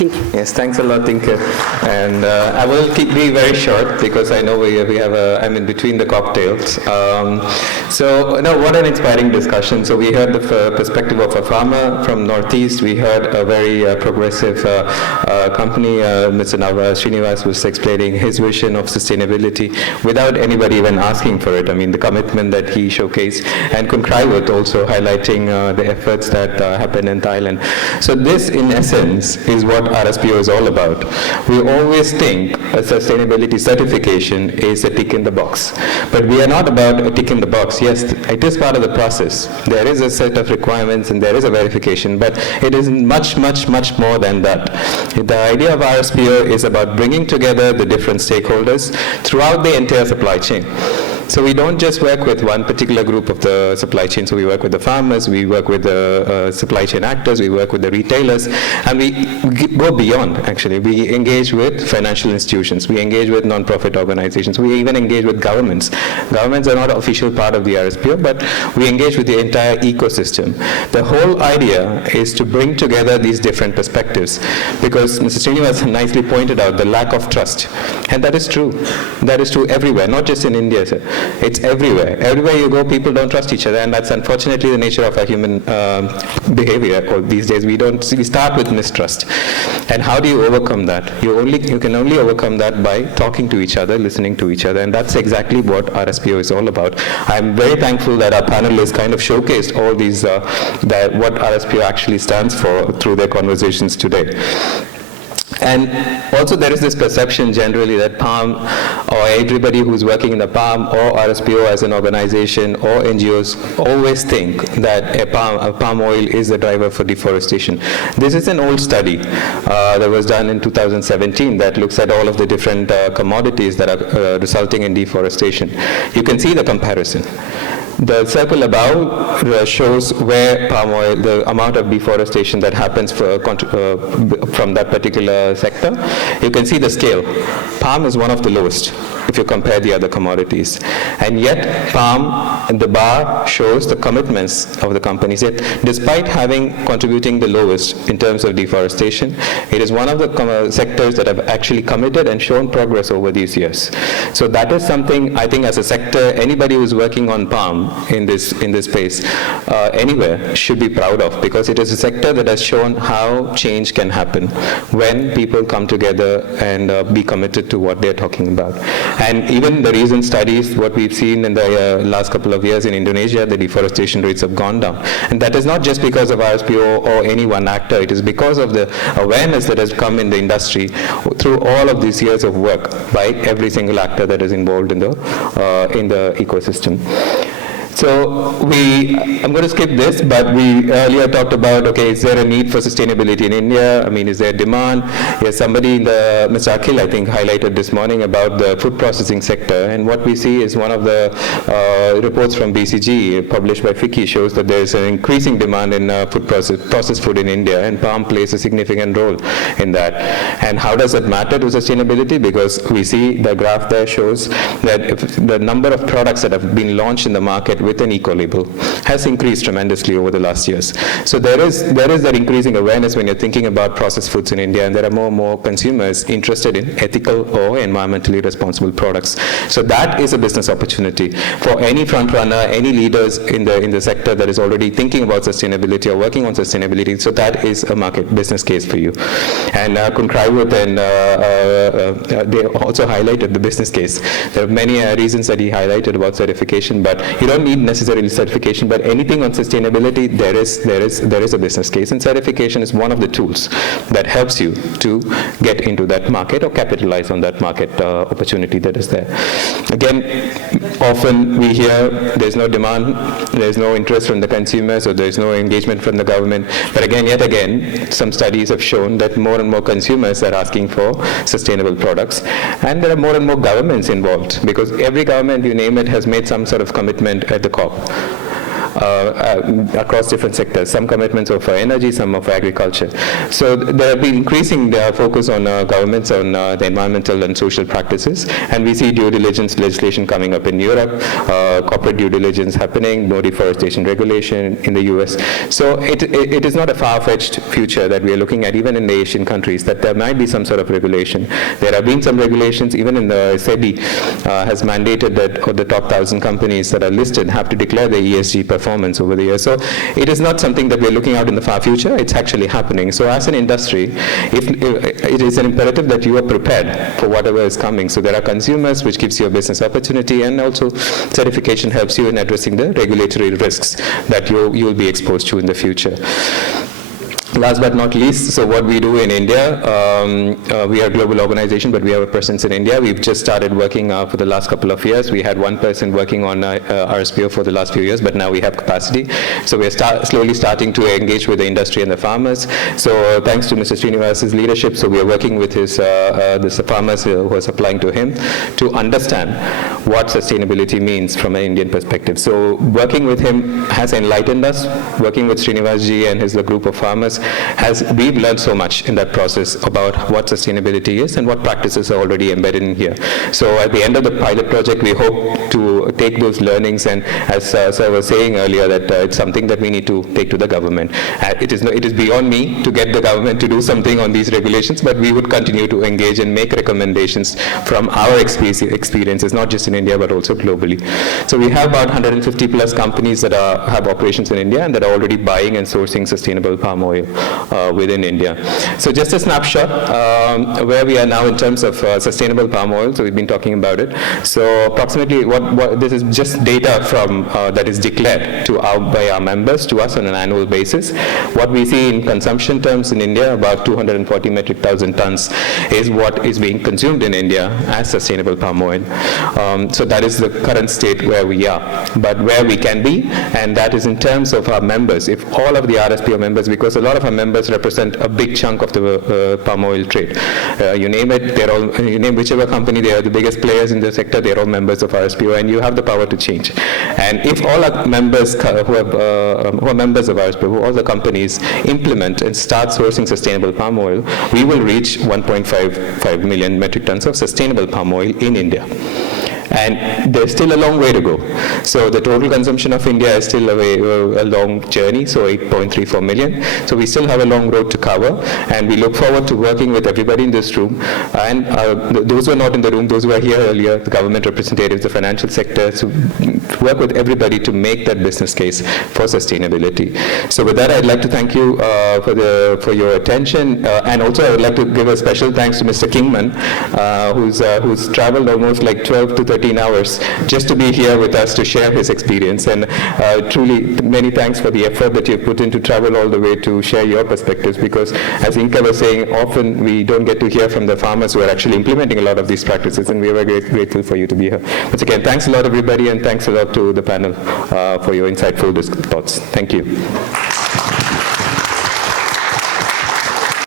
Yes, thanks a lot, Tinker. And I will be very short because I know we have I'm in between the cocktails. What an inspiring discussion. So we heard the perspective of a farmer from Northeast. We heard a very progressive company, Mr. Srinivas was explaining his vision of sustainability without anybody even asking for it. I mean, the commitment that he showcased. And Kunkraiwat also highlighting the efforts that happen in Thailand. So this, in essence, is what RSPO is all about. We always think a sustainability certification is a tick in the box. But we are not about a tick in the box. Yes, it is part of the process. There is a set of requirements and there is a verification, but it is much, much, much more than that. The idea of RSPO is about bringing together the different stakeholders throughout the entire supply chain. So we don't just work with one particular group of the supply chain. So we work with the farmers, we work with the supply chain actors, we work with the retailers, and we go beyond, actually. We engage with financial institutions, we engage with non-profit organizations, we even engage with governments. Governments are not an official part of the RSPO, but we engage with the entire ecosystem. The whole idea is to bring together these different perspectives, because Mr. Srinivas nicely pointed out the lack of trust. And that is true. That is true everywhere, not just in India, sir. It's everywhere. Everywhere you go, people don't trust each other, and that's unfortunately the nature of our human behavior. Or these days, we start with mistrust. And how do you overcome that? You can only overcome that by talking to each other, listening to each other, and that's exactly what RSPO is all about. I'm very thankful that our panelists kind of showcased all these what RSPO actually stands for through their conversations today. And also there is this perception generally that palm, or everybody who's working in the palm or RSPO as an organization or NGOs always think that a palm oil is the driver for deforestation. This is an old study that was done in 2017 that looks at all of the different commodities that are resulting in deforestation. You can see the comparison. The circle above shows where palm oil, the amount of deforestation that happens from that particular sector. You can see the scale. Palm is one of the lowest if you compare the other commodities. And yet, palm, the bar shows the commitments of the companies. Yet, despite contributing the lowest in terms of deforestation, it is one of the sectors that have actually committed and shown progress over these years. So that is something, I think, as a sector, anybody who's working on palm in this space, anywhere, should be proud of, because it is a sector that has shown how change can happen when people come together and be committed to what they're talking about. And even the recent studies, what we've seen in the last couple of years in Indonesia, the deforestation rates have gone down. And that is not just because of RSPO or any one actor, it is because of the awareness that has come in the industry through all of these years of work by every single actor that is involved in the ecosystem. So I'm going to skip this, but we earlier talked about, okay, is there a need for sustainability in India? I mean, is there demand? Yes, somebody, Mr. Akhil, I think, highlighted this morning about the food processing sector. And what we see is one of the reports from BCG published by FICCI shows that there is an increasing demand in processed food in India, and palm plays a significant role in that. And how does that matter to sustainability? Because we see the graph there shows that if the number of products that have been launched in the market with an eco-label has increased tremendously over the last years. So there is that increasing awareness when you're thinking about processed foods in India, and there are more and more consumers interested in ethical or environmentally responsible products. So that is a business opportunity for any front runner, any leaders in the sector that is already thinking about sustainability or working on sustainability. So that is a market business case for you. And Kunkraiwat and they also highlighted the business case. There are many reasons that he highlighted about certification, but you don't need necessarily certification, but anything on sustainability, there is a business case, and certification is one of the tools that helps you to get into that market or capitalize on that market opportunity that is there. Again, often we hear there's no demand, there's no interest from the consumers, or there's no engagement from the government. But again, yet again, some studies have shown that more and more consumers are asking for sustainable products, and there are more and more governments involved, because every government, you name it, has made some sort of commitment at the COP. across different sectors. Some commitments are for energy, some are for agriculture. So there have been increasing focus on governments on the environmental and social practices, and we see due diligence legislation coming up in Europe, corporate due diligence happening, no deforestation regulation in the US. So it is not a far-fetched future that we are looking at, even in the Asian countries, that there might be some sort of regulation. There have been some regulations, even in the SEBI has mandated that the top 1,000 companies that are listed have to declare their ESG performance over the years. So it is not something that we're looking out in the far future, it's actually happening. So as an industry, if it is an imperative that you are prepared for whatever is coming. So there are consumers, which gives you a business opportunity, and also certification helps you in addressing the regulatory risks that you will be exposed to in the future. Last but not least, so what we do in India, we are a global organization, but we have a presence in India. We've just started working for the last couple of years. We had one person working on RSPO for the last few years, but now we have capacity. So we're slowly starting to engage with the industry and the farmers. So thanks to Mr. Srinivas's leadership, so we are working with the farmers who are supplying to him to understand what sustainability means from an Indian perspective. So working with him has enlightened us. Working with Srinivasji and the group of farmers, we've learned so much in that process about what sustainability is and what practices are already embedded in here. So at the end of the pilot project, we hope to take those learnings, and as I was saying earlier, that it's something that we need to take to the government. It is beyond me to get the government to do something on these regulations, but we would continue to engage and make recommendations from our experiences, not just in India, but also globally. So we have about 150 plus companies that have operations in India and that are already buying and sourcing sustainable palm oil within India. So just a snapshot where we are now in terms of sustainable palm oil. So we've been talking about it. So approximately this is just data from that is declared by our members to us on an annual basis. What we see in consumption terms in India, about 240 metric thousand tons is what is being consumed in India as sustainable palm oil. So that is the current state where we are, but where we can be, and that is in terms of our members. If all of the RSPO members, because a lot of our members represent a big chunk of the palm oil trade. You name it, you name whichever company, they are the biggest players in the sector, they're all members of RSPO, and you have the power to change. And if all our members who are members of RSPO, all the companies implement and start sourcing sustainable palm oil, we will reach 1.55 million metric tons of sustainable palm oil in India. And there's still a long way to go. So the total consumption of India is still a long journey, so 8.34 million. So we still have a long road to cover, and we look forward to working with everybody in this room, and those who are not in the room, those who are here earlier, the government representatives, the financial sector, to work with everybody to make that business case for sustainability. So with that, I'd like to thank you for your attention, and also I would like to give a special thanks to Mr. Kingman, who's traveled almost like 12 to 13 hours just to be here with us to share his experience. And truly, many thanks for the effort that you've put in to travel all the way to share your perspectives, because as Inka was saying, often we don't get to hear from the farmers who are actually implementing a lot of these practices, and we are very grateful for you to be here. Once again, thanks a lot, everybody, and thanks a lot to the panel for your insightful thoughts. Thank you.